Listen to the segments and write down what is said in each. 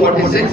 46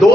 2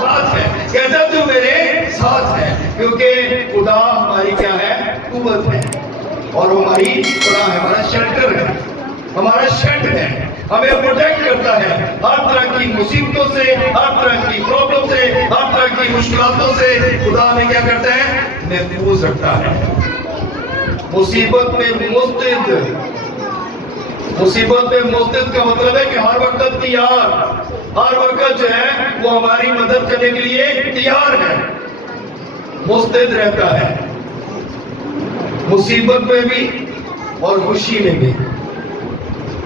ساتھ ہے، کہتا ہے تو میرے ساتھ ہے، کیونکہ خدا ہماری کیا ہے؟ قوت ہے، اور ہماری خدا ہمارا شیلٹر ہے، ہمارا شیڈ ہے، ہمیں پروٹیکٹ کرتا ہے ہر طرح کی مصیبتوں سے، ہر طرح کی پرابلم سے، ہر طرح کی مشکلاتوں سے خدا ہمیں کیا کرتا ہے؟ محفوظ رکھتا ہے۔ مصیبت میں مستعد کا مطلب ہے کہ ہر وقت تیار، ہر وقت جو ہے وہ ہماری مدد کرنے کے لیے تیار ہے، مستعد رہتا ہے، مصیبت میں بھی اور خوشی میں بھی۔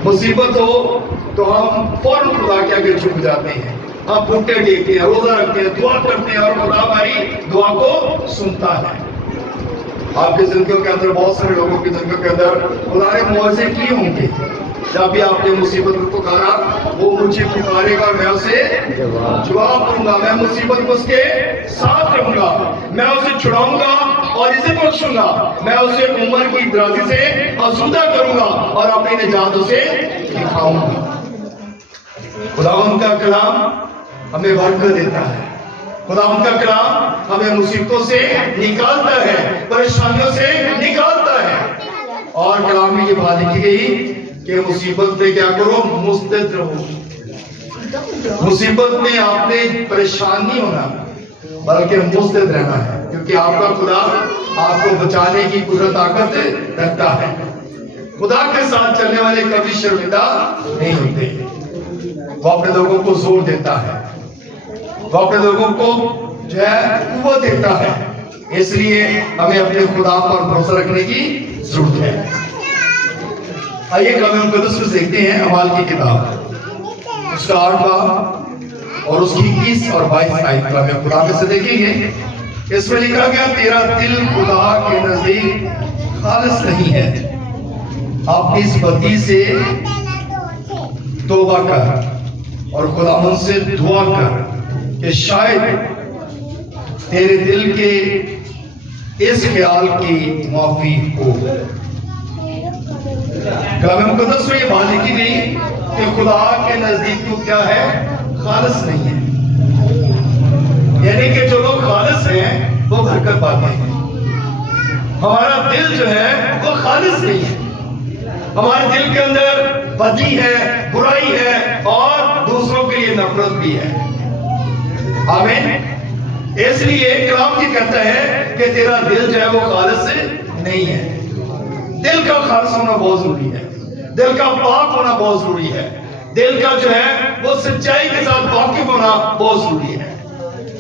مصیبت ہو تو ہم فوراً خدا کے آگے جھک جاتے ہیں، ہم گھٹنے ٹیکتے ہیں، روزہ رکھتے ہیں، دعا کرتے ہیں، اور خدا ہماری دعا کو سنتا ہے۔ آپ کی زندگیوں کے اندر، بہت سارے لوگوں کی زندگیوں کے اندر خدا نے معاوضے کیے ہوں گے۔ جب بھی آپ نے مصیبت کو پکارا، وہ مجھے پکارے گا، میں اسے جواب دوں گا، میں مصیبت کو اس کے ساتھ رہوں گا، میں اسے چھڑاؤں گا اور عزت بخشوں گا، میں اسے عمر کی درازی سے آسودہ کروں گا اور اپنی نجات اسے دکھاؤں گا۔ خداوند کا کلام ہمیں برکت دیتا ہے، خداوند کا کلام ہمیں مصیبتوں سے نکالتا ہے، پریشانیوں سے نکالتا ہے، اور کلام میں یہ بات لکھی گئی کہ مصیبت میں کیا کرو؟ مستعد رہو۔ مصیبت میں آپ نے پریشان نہیں ہونا، بلکہ مستعد رہنا ہے، کیونکہ آپ کا خدا آپ کو بچانے کی قدرت طاقت رکھتا ہے۔ خدا کے ساتھ چلنے والے کبھی شرمندہ نہیں ہوتے، وہ اپنے لوگوں کو زور دیتا ہے، وہ اپنے لوگوں کو جو ہے قوت دیتا ہے، اس لیے ہمیں اپنے خدا پر بھروسہ رکھنے کی ضرورت ہے۔ آئیے کلام مقدس میں دیکھتے ہیں اعمال کی کتاب، اس کا 8 باب اور اس کی 21 اور 22 آیت کلام خدا میں سے دیکھیں گے۔ اس میں لکھا گیا، تیرا دل خدا کے نزدیک خالص نہیں ہے، اپنی اس بدی سے توبہ کر اور خداوند سے دعا کر کہ شاید تیرے دل کے اس خیال کی معافی ہو۔ کلام مقدس میں یہ بات لکھی گئی کہ خدا کے نزدیک تو کیا ہے؟ خالص نہیں ہے، یعنی کہ جو لوگ خالص ہیں وہ برکت پاتے ہیں۔ ہمارا دل جو ہے وہ خالص نہیں ہے، ہمارے دل کے اندر بدی ہے، برائی ہے، اور دوسروں کے لیے نفرت بھی ہے۔ آمین۔ اس لیے کلام کی کہتا ہے کہ تیرا دل جو ہے وہ خالص نہیں ہے۔ دل کا خالص ہونا بہت ضروری ہے، دل کا پاک ہونا بہت ضروری ہے، دل کا جو ہے وہ سچائی کے ساتھ واقف ہونا بہت ضروری ہے،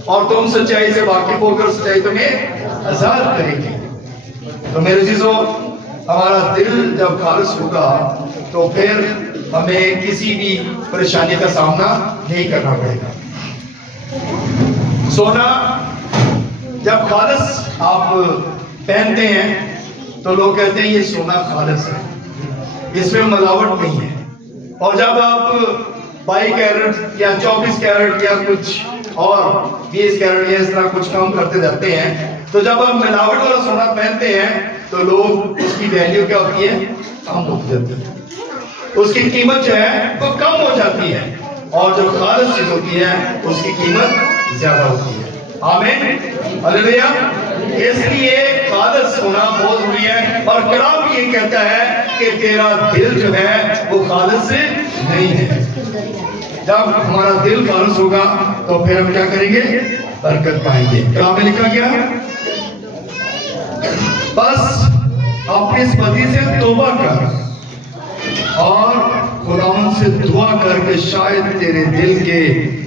اور تم سچائی سے واقف ہو کر سچائی تمہیں آزاد کرے گی۔ تو میرے عزیزو، ہمارا دل جب خالص ہوگا تو پھر ہمیں کسی بھی پریشانی کا سامنا نہیں کرنا پڑے گا۔ سونا جب خالص آپ پہنتے ہیں تو لوگ کہتے ہیں یہ سونا خالص ہے، اس میں ملاوٹ نہیں ہے، اور جب آپ 22 کیرٹ یا 24 کیرٹ یا کچھ اور 20 کیرٹ یا اس طرح کچھ کم کرتے جاتے ہیں، تو جب آپ ملاوٹ والا سونا پہنتے ہیں تو لوگ اس کی ویلیو کیا ہوتی ہے؟ کم ہو جاتی ہے، اس کی قیمت جو ہے وہ کم ہو جاتی ہے، اور جو خالص چیز ہوتی ہے اس کی قیمت زیادہ ہوتی ہے۔ آمین، ہلیلویا۔ اس لیے خالص ہونا بہت ضروری ہے، اور کلام یہ کہتا ہے کہ تیرا دل جو ہے وہ خالص نہیں ہے۔ جب ہمارا دل خالص ہوگا تو پھر ہم کیا کریں گے؟ برکت پائیں گے۔ کلام میں لکھا گیا، بس اپنی اس بدی سے توبہ کر اور خداوند سے دعا کر کے شاید تیرے دل کے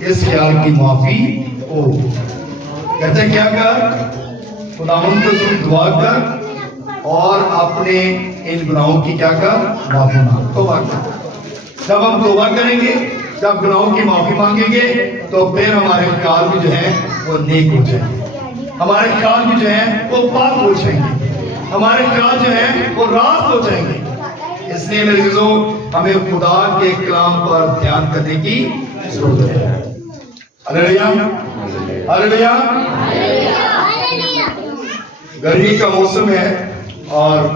اس خیال کی معافی ہو۔ کہتے ہیں کیا کر؟ خداوند سے دعا کر اور اپنے ان گناہوں کی کیا کر؟ معافی مانگ، توبہ کر۔ جب ہم توبہ کریں گے، جب گناہوں کی معافی مانگیں گے، تو پھر ہمارے خیال بھی جو ہیں وہ نیک ہو جائیں گے، ہمارے خیال بھی جو ہیں وہ پاک ہو جائیں گے، ہمارے خیال جو ہیں وہ راست ہو جائیں گے۔ اس لیے میرے عزیزو، ہمیں خدا کے کلام پر دھیان کرنے کی ضرورت ہے۔ ہلیلویا، ہلیلویا۔ گرمی کا موسم ہے اور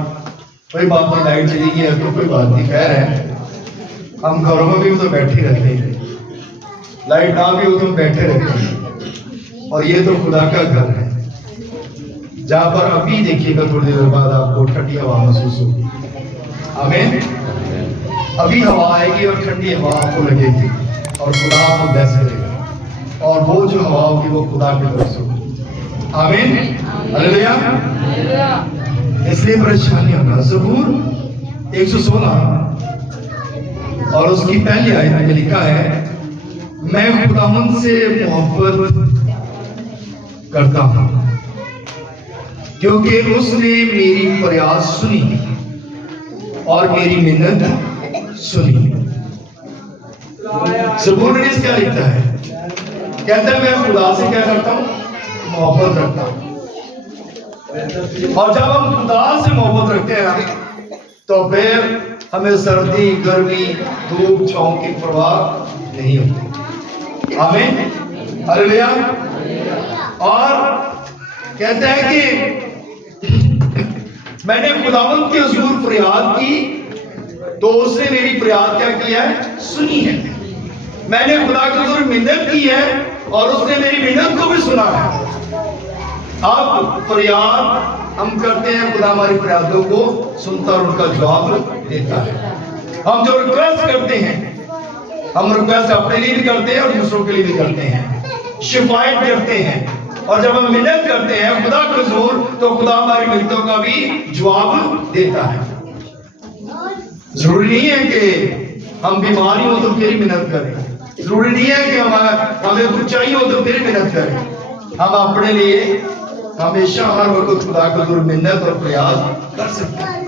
کوئی بات نہیں، لائٹ چلی گئی ہے تو کوئی بات نہیں، خیر ہے، ہم گھروں میں بھی تو بیٹھے رہتے ہیں، لائٹ نہ بھی ہو تو بیٹھے رہتے ہیں، اور یہ تو خدا کا گھر ہے جہاں پر ابھی دیکھیے گا تھوڑی دیر بعد آپ کو ٹھنڈی ہوا محسوس ہوگی. آمین. ابھی ہوا آئے گی اور ٹھنڈی ہوا آپ کو لگے گی اور خدا آپ کو بحث کرے گا اور وہ جو ہوا ہوگی وہ خدا کی طرف سے ہوگی. آمین. ہلیلویا. اس لیے پریشانی ہوگا. زبور 116 اور اس کی پہلی آیت میں لکھا ہے میں خداوند سے محبت کرتا ہوں کیونکہ اس نے میری فریاد سنی اور میری منت سنی. زبور نویس کیا لکھتا ہے؟ کہتا ہے میں خدا سے کیا کرتا ہوں؟ محبت رکھتا ہوں. اور جب ہم خدا سے محبت رکھتے ہیں تو پھر ہمیں سردی گرمی دھوپ چھاؤں کی پرواہ نہیں ہوتی. آمین. ہلیلویا. اور کہتا ہے کہ میں نے خداوند کے حضور فریاد کی تو اس نے میری فریاد کیا کیا ہے؟ سنی ہے. میں نے خدا کے حضور منت کی ہے اور اس نے میری منت کو بھی سنا ہے. اب فریاد ہم کرتے ہیں خدا ہماری فریادوں کو سنتا اور ان کا جواب دیتا ہے. ہم جو ریکویسٹ کرتے ہیں ہم ریکویسٹ اپنے لیے بھی کرتے ہیں اور دوسروں کے لیے بھی کرتے ہیں. شفایت کرتے ہیں اور جب ہم منت کرتے ہیں خدا کے حضور تو خدا ہماری منتوں کا بھی جواب دیتا ہے. ضروری نہیں ہے کہ ہم بیماری ہو تو پھر منت کریں. ضروری نہیں ہے کہ ہمیں کچھ چاہیے ہو تو پھر منت کریں. ہم اپنے لیے ہمیشہ ہر وقت خدا کے حضور منت اور فریاد کر سکتے ہیں.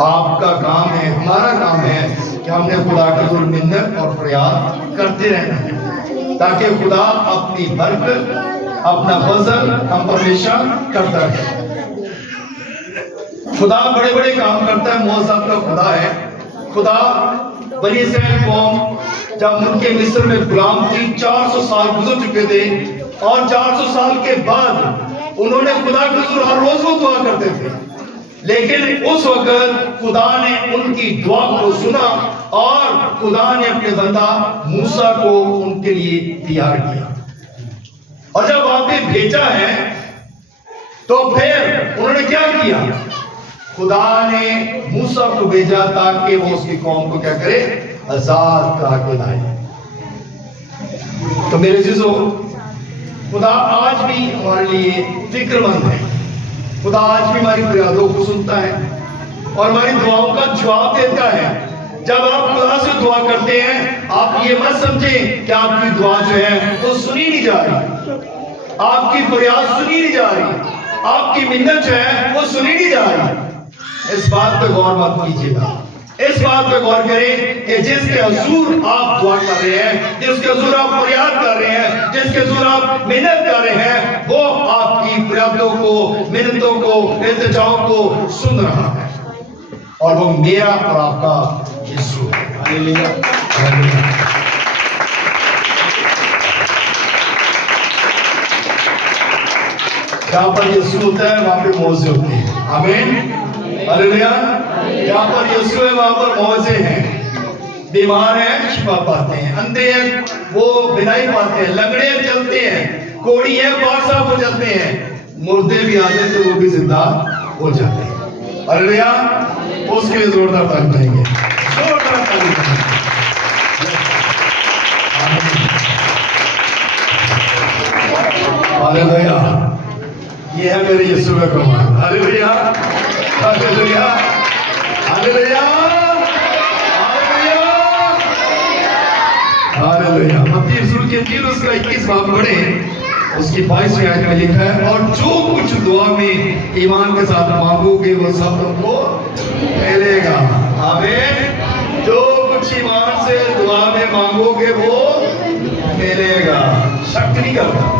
آپ کا کام ہے ہمارا کام ہے کہ ہم نے خدا کے حضور منت اور فریاد کرتے رہنا ہے تاکہ خدا اپنی برکت اپنا فضل ہم پر ہمیشہ کرتا رہے. خدا بڑے بڑے کام کرتا ہے. معجزات کا خدا ہے. خدا بنی اسرائیل قوم جب ان کے مصر میں غلام تھی 400 سال گزر چکے تھے اور 400 سال کے بعد انہوں نے خدا کے حضور ہر روز وہ دعا کرتے تھے لیکن اس وقت خدا نے ان کی دعا کو سنا اور خدا نے اپنے بندہ موسیٰ کو ان کے لیے تیار کیا اور جب وہاں پہ بھیجا ہے تو پھر انہوں نے کیا کیا؟ خدا نے موسیٰ کو بھیجا تاکہ وہ اس کی قوم کو کیا کرے؟ آزاد کرا کے لائے. تو میرے عزیزو خدا آج بھی ہمارے لیے فکر مند ہے. خدا آج بھی ہماری فریادوں کو سنتا ہے اور ہماری دعاؤں کا جواب دیتا ہے. جب آپ خدا سے دعا کرتے ہیں آپ یہ مت سمجھیں کہ آپ کی دعا جو ہے وہ سنی نہیں جا رہی, آپ کی فریاد سنی نہیں جا رہی, آپ کی منت جو ہے وہ سنی نہیں جا رہی. اس بات پہ غور مت کیجیے گا. اس بات پہ غور کریں کہ جس کے حضور آپ دعا کر رہے ہیں, جس کے حضور آپ فریاد کر رہے ہیں, جس کے حضور آپ منت کر رہے ہیں, وہ آپ کی فریادوں کو, منتوں کو, التجاؤں کو سن رہا ہے اور وہ میرا اور آپ کا یسوع ہے. ہلیلویا. جہاں پر یسوع ہوتا ہے وہاں پہ موزے ہوتے ہیں. آمین. ہلیلویا. جہاں پر یسوع ہے وہاں پر موزے ہیں. بیمار ہیں شفا پاتے ہیں, اندھے ہیں وہ بینائی پاتے ہیں, لنگڑے چلتے ہیں, کوڑی ہیں پاک صاف ہو جاتے ہیں, مردے بھی آتے ہیں تو وہ بھی زندہ ہو جاتے ہیں. ہلیلویا. اس کے لیے زوردار تعریف کریں گے. زوردار تعریف کریں گے. ہلیلویا. یہ ہے میرے یسوع کا کمال. ہلیلویا. ہلیلویا. ہلیلویا. ہلیلویا. متی رسول کی انجیل اس کا 21 باب پڑھیں, اس کی 22ویں آیت میں لکھا ہے اور جو کچھ دعا میں ایمان کے ساتھ مانگو گے وہ سب تم کو ملے گا. آمین. جو کچھ ایمان سے دعا میں مانگو گے وہ ملے گا. شک نہیں کرتا.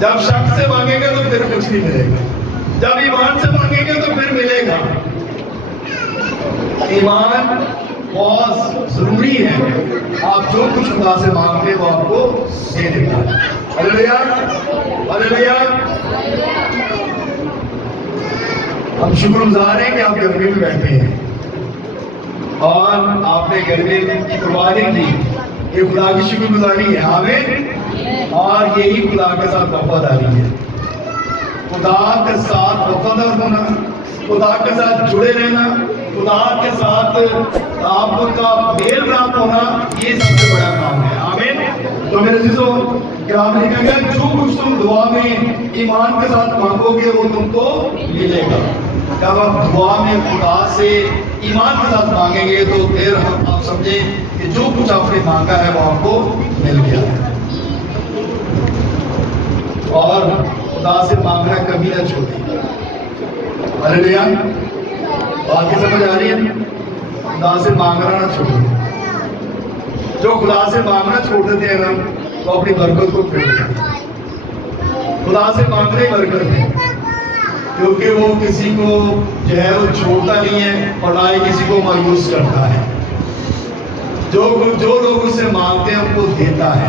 جب شک سے مانگیں گے تو پھر کچھ نہیں ملے گا, جب ایمان سے مانگیں گے تو پھر ملے گا. ایمان بہت ضروری ہے. آپ جو کچھ خدا سے مانگتے وہ آپ کو دے دیتا ہے. ہلیلویا. ہلیلویا. ہم شکر گزار ہیں کہ آپ گرمی میں بیٹھے ہیں اور آپ نے گرمی کی قربانی کی. یہ خدا کی شکر گزاری ہے. آمین. اور یہی خدا کے ساتھ وفاداری ہے. خدا کے ساتھ وفادار ہونا, خدا کے ساتھ جڑے رہنا, خدا کے ساتھ آپ کا میل ملاپ ہونا, یہ سب سے بڑا کام ہے. آمین. تو میرے عزیزوں, کلام لکھا گیا جو کچھ تم دعا میں ایمان کے ساتھ مانگو گے وہ تم کو ملے گا. جب آپ دعا میں خدا سے ایمان کے ساتھ مانگیں گے تو پھر آپ سمجھیں کہ جو کچھ آپ نے مانگا ہے وہ آپ کو مل گیا ہے. اور خدا سے مانگنا کبھی نہ چھوڑیں. ہلیلویا. بات کی سمجھ آ رہی ہے؟ خدا سے مانگنا نہ چھوڑیں. جو خدا سے مانگنا چھوڑ دیتے ہیں نا وہ اپنی برکت کو کھو دیتے ہیں. خدا سے مانگنا ہی برکت ہے, کیونکہ وہ کسی کو جو ہے وہ چھوڑتا نہیں ہے اور نہ ہی کسی کو مایوس کرتا ہے. جو لوگ اس سے مانگتے ہیں ان کو دیتا ہے.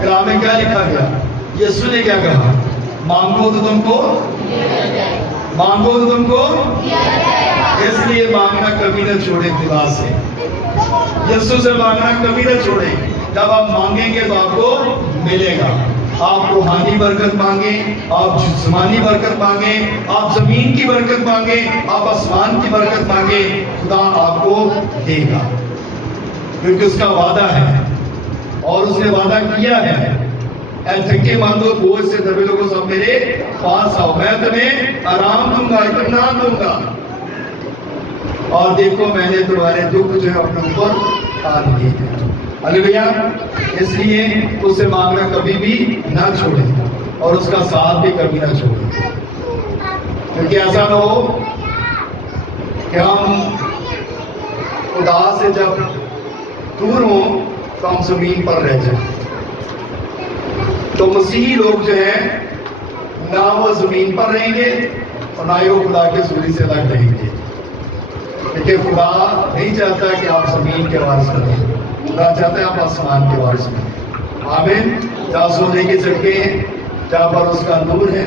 کلام میں کیا لکھا گیا؟ یسوع نے کیا کہا؟ مانگو تو تم کو, مانگو تو تم کو. اس لیے مانگنا کبھی نہ چھوڑیں خدا سے. یسوع سے مانگنا کبھی نہ چھوڑیں. جب آپ مانگیں گے تو آپ کو ملے گا. آپ روحانی برکت مانگیں, آپ جسمانی برکت مانگیں, آپ زمین کی برکت مانگیں, آپ آسمان کی برکت مانگیں, خدا آپ کو دے گا, کیونکہ اس کا وعدہ ہے اور اس نے وعدہ کیا ہے. اے تھکے ماندو بوجھ سے دبے لوگوں سب میرے پاس آؤ, میں تمہیں آرام دوں گا, اطمینان دوں گا. اور دیکھو میں نے تمہارے دکھ جو ہے اپنے اوپر اٹھا لیے ہیں. ہلیلویا. اس لیے اس سے مانگنا کبھی بھی نہ چھوڑیں اور اس کا ساتھ بھی کبھی نہ چھوڑیں, کیونکہ ایسا نہ ہو کہ ہم خدا سے جب دور ہوں تو ہم زمین پر رہ جائیں. تو مسیحی لوگ جو ہیں نہ وہ زمین پر رہیں گے اور نہ ہی وہ خدا کے سوری سے الگ رہیں گے, کیونکہ خدا نہیں چاہتا کہ آپ زمین کے وارث بنیں. خدا چاہتا ہے آپ آسمان کے وارث بنیں. آمین. جہاں سونے کی چڑکیں ہیں, جہاں پر اس کا نور ہے,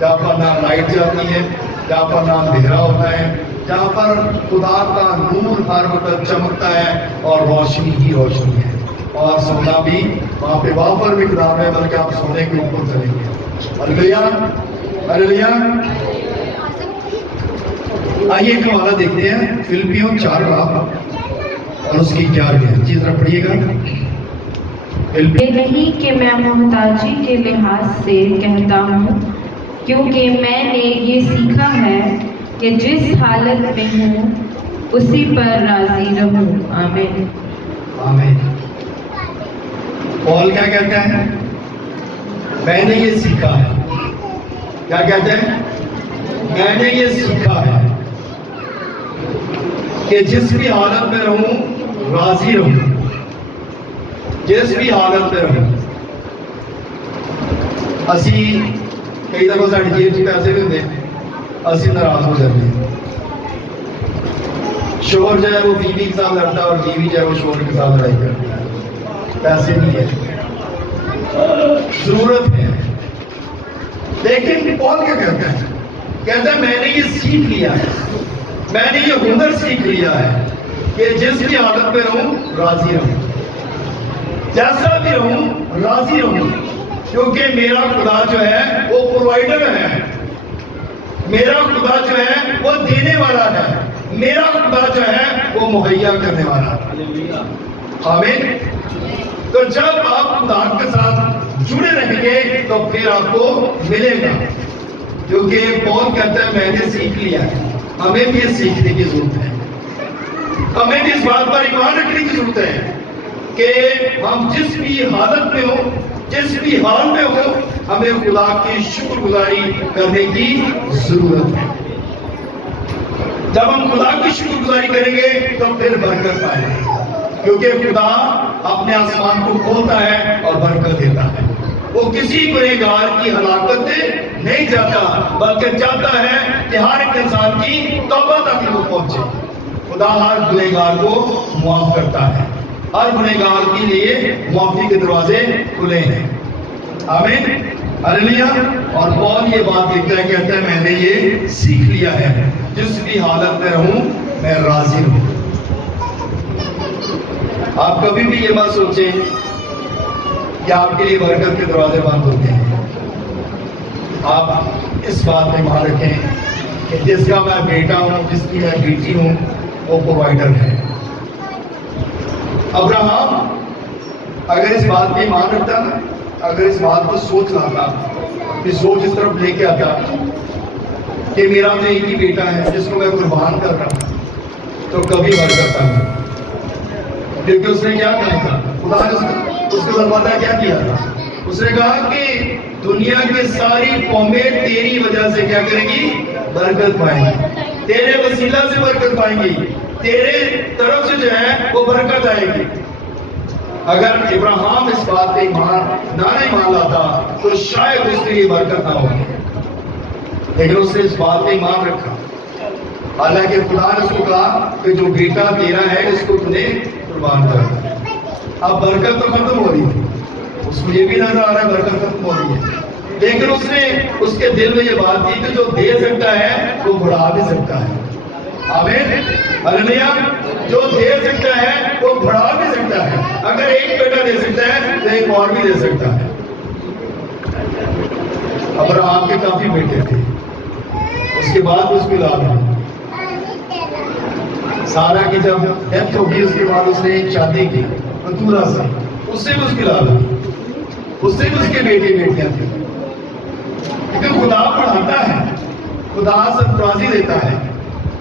جہاں پر نہ لائٹ جاتی ہے, جہاں پر نہ اندھیرا ہوتا ہے, جہاں پر خدا کا نور ہر وقت چمکتا ہے اور روشنی ہی روشنی ہے. اور سونا بھی وہاں پہ وافر بھی خدا ہے, بلکہ آپ سونے کے اوپر چلیں گے. ہلیلویا. ہلیلویا. آئیے ایک حوالہ دیکھتے ہیں فلپیوں 4 باب اور اس کی 11 چیز رکھ پڑیے گا. یہ نہیں کہ میں محتاجی کے لحاظ سے کہتا ہوں, کیونکہ میں نے یہ سیکھا ہے کہ جس حالت میں ہوں اسی پر راضی رہوں. آمین. آمین. پال کیا کہتا ہے؟ میں نے یہ سیکھا ہے. کیا کہتے ہیں؟ میں نے یہ سیکھا ہے کہ جس بھی حالت میں رہوں راضی رہوں. جس بھی حالت میں رہوں. اسی کئی دفعہ ساڑی جیب سے پیسے بھی ہوتے ہیں, اسی ناراض ہو جاتے ہیں. شوہر جو ہے وہ بیوی کے ساتھ لڑتا ہے اور بیوی جو ہے وہ شوہر کے ساتھ لڑائی کرتی ہے. پیسے نہیں ہے, ضرورت ہے. لیکن پال کیا کہتا ہے؟ کہتا ہے میں نے یہ سیکھ لیا ہے, میں نے یہ ہنر سیکھ لیا ہے کہ جس بھی حالت میں رہوں راضی رہوں, جیسا بھی رہوں راضی رہوں, کیونکہ میرا خدا جو ہے وہ پرووائڈر ہے, میرا خدا جو ہے وہ دینے والا ہے, میرا خدا جو ہے وہ مہیا کرنے والا ہے. آمین. تو جب آپ خدا کے ساتھ جڑے رہیں گے تو پھر آپ کو ملے گا, کیونکہ پال کہتا ہے میں نے سیکھ لیا ہے. ہمیں بھی یہ سیکھنے کی ضرورت ہے, ہمیں بھی اس بات پر ایمان رکھنے کی ضرورت ہے کہ ہم جس بھی حالت میں ہوں, جس بھی حال میں ہوں, ہمیں خدا کی شکر گزاری کرنے کی ضرورت ہے. جب ہم خدا کی شکر گزاری کریں گے تو پھر برکت پائیں گے, کیونکہ خدا اپنے آسمان کو کھولتا ہے اور برکت دیتا ہے. وہ کسی گنہگار کی ہلاکت نہیں چاہتا, بلکہ چاہتا ہے کہ ہر ایک انسان کی توبہ تک وہ پہنچے. خدا ہر گنہگار کو معاف کرتا ہے, ہر گنہگار کے لیے معافی کے دروازے کھلے ہیں. آمین. ہلیلویا. اور پال یہ بات کہتا ہے, کہتا ہے میں نے یہ سیکھ لیا ہے جس بھی حالت میں رہوں میں راضی ہوں. آپ کبھی بھی یہ مت سوچیں کہ آپ کے لیے برکت کے دروازے بند ہوتے ہیں. آپ اس بات میں مان رکھیں کہ جس کا میں بیٹا ہوں, جس کی میں بیٹی ہوں, وہ پرووائڈر ہے. ابراہم اگر اس بات پہ مان رکھتا نا, اگر اس بات کو سوچ لاتا, اپنی سوچ اس طرف لے کے آتا کہ میرا تو ایک ہی بیٹا ہے جس کو میں قربان کر رہا ہوں, تو کبھی برکت نہیں. کیونکہ اس نے کیا کہا تھا, خدا نے اس کو وعدہ کیا کیا تھا, اس نے کہا کہ دنیا کی ساری قومیں تیری وجہ سے کیا کریں گی, برکت پائیں گی, تیرے وسیلہ سے برکت پائیں گی, تیرے طرف سے جو ہے وہ برکت آئے گی. اگر ابراہیم اس بات پہ نہیں مان لاتا تو شاید اس کے لیے برکت نہ ہوگی, لیکن اس نے اس بات پہ ایمان رکھا. حالانکہ خدا نے اس کو کہا کہ جو بیٹا تیرا ہے اس کو تُنے قربان کر. اب برکت تو ختم ہو رہی تھی, اس کو یہ بھی نظر آ رہا ہے برکت ختم ہو رہی ہے, لیکن اس نے اس کے دل میں یہ بات تھی کہ جو دے سکتا ہے وہ بڑھا بھی سکتا ہے. آمین, ہلیلویا. جو دے سکتا ہے وہ بڑھا بھی سکتا ہے. اگر ایک بیٹا دے سکتا ہے تو ایک اور بھی دے سکتا ہے. ابراہیم کے کافی بیٹے تھے, اس کے بعد اس کی اولاد ہوئی. سارا کی جب ڈیتھ ہوگی اس کے بعد اس نے ایک شادی کی بتورا سے, اس سے بھی اس کی اولاد ہوئی, اس سے بھی اس کے بیٹے بیٹیاں تھیں. کیونکہ خدا پڑھاتا ہے, خدا سرفرازی دیتا ہے,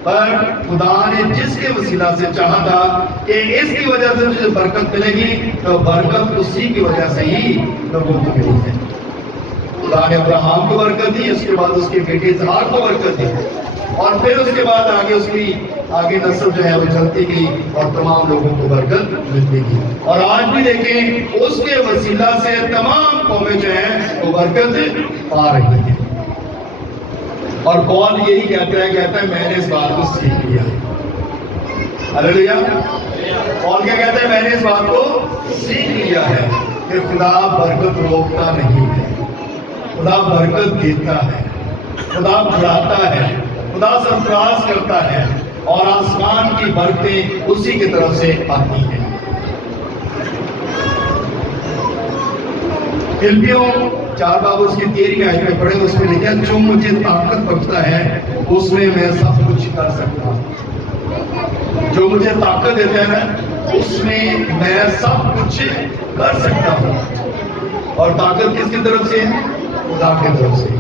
پر خدا نے جس کے وسیلہ سے چاہا تھا کہ اس کی وجہ سے مجھے برکت ملے گی, تو برکت اسی کی وجہ سے ہی لوگوں کو ملی ہے. خدا نے ابراہیم کو برکت دی, اس کے بعد اس کے بیٹے اسحاق کو برکت دی, اور پھر اس کے بعد آگے اس کی آگے نسل جو ہے وہ چلتی گئی اور تمام لوگوں کو برکت ملتی گئی. اور آج بھی دیکھیں اس کے وسیلہ سے تمام قومیں جو ہیں وہ برکت پا رہی ہیں. اور پال یہی کہتا ہے میں نے اس بات کو سیکھ لیا. ہلیلویا. پال کیا کہتا ہے, میں نے اس بات کو سیکھ لیا ہے کہ خدا برکت روکتا نہیں ہے, خدا برکت دیتا ہے, خدا بڑھاتا ہے, خدا سرفراز کرتا ہے, اور آسمان کی برکتیں اسی کی طرف سے آتی ہیں. فلپیوں 4 باب اس کی 13ویں آیت میں پڑھے, اس میں لکھا جو مجھے طاقت بخشتا ہے اس میں میں سب کچھ کر سکتا ہوں. جو مجھے طاقت دیتا ہے اس میں میں سب کچھ کر سکتا ہوں. اور طاقت کس کی طرف سے ہے, خدا کی طرف سے.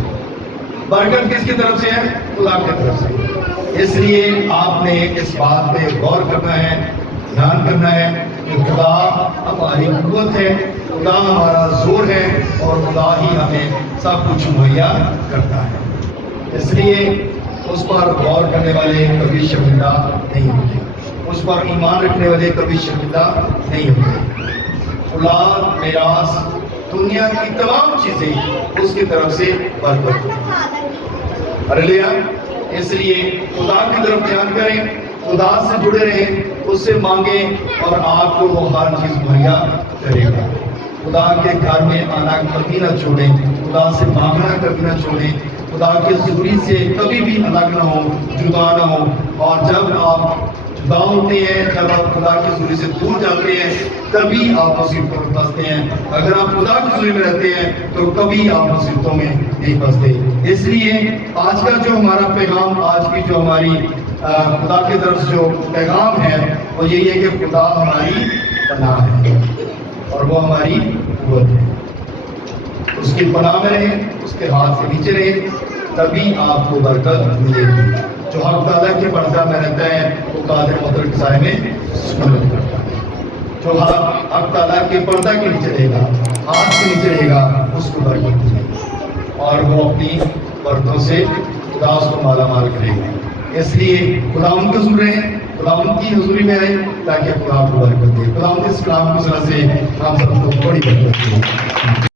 برکت کس کی طرف سے ہے, خدا کی طرف سے. اس لیے آپ نے اس بات پہ غور کرنا ہے, دھیان کرنا ہے کہ خدا ہماری قوت ہے, خدا ہمارا زور ہے, اور خدا ہی ہمیں سب کچھ مہیا کرتا ہے. اس لیے اس پر غور کرنے والے کبھی شرمندہ نہیں ہوتے, اس پر ایمان رکھنے والے کبھی شرمندہ نہیں ہوتے. اولاد, میراث, دنیا کی تمام چیزیں اس کی طرف سے برکت ہے. ہلیلویا. اس لیے خدا کی طرف دھیان کریں, خدا سے جڑے رہیں, اس سے مانگیں اور آپ کو وہ ہر چیز مہیا کرے گا. خدا کے گھر میں آنا کبھی نہ چھوڑیں, خدا سے مانگنا کبھی نہ چھوڑیں, خدا کے حضوری سے کبھی بھی الگ نہ ہو, جدا نہ ہو. اور جب آپ جدا ہوتے ہیں, جب آپ خدا کی حضوری سے دور جاتے ہیں, تبھی آپ مصیبتوں میں پھنستے ہیں. اگر آپ خدا کی حضوری میں رہتے ہیں تو کبھی آپ مصیبتوں میں نہیں پھنستے. اس لیے آج کا جو ہمارا پیغام, آج کی جو ہماری خدا کی طرف جو پیغام ہے وہ یہی ہے کہ خدا ہماری پناہ ہے اور وہ ہماری قوت ہے. اس کی پناہ میں رہیں, اس کے ہاتھ سے نیچے رہیں, تبھی آپ کو برکت ملے گی. جو حق تعالیٰ کے پردہ میں رہتا ہے وہ قادر مطلق کے سائے میں سکونت کرتا ہے. جو حق تعالیٰ کے پردہ کے نیچے رہے گا, ہاتھ کے نیچے رہے گا, اس کو برکت ملے گی, اور وہ اپنی برتوں سے خدا اس کو مالا مال کرے گا. اس لیے خدا ان کے حضور رہیں, خدا ان کی حضوری میں رہیں تاکہ خدا کو برکت دے. خدا ان کے اسلام کی طرح سے ہم سب کو بڑی برکت دے.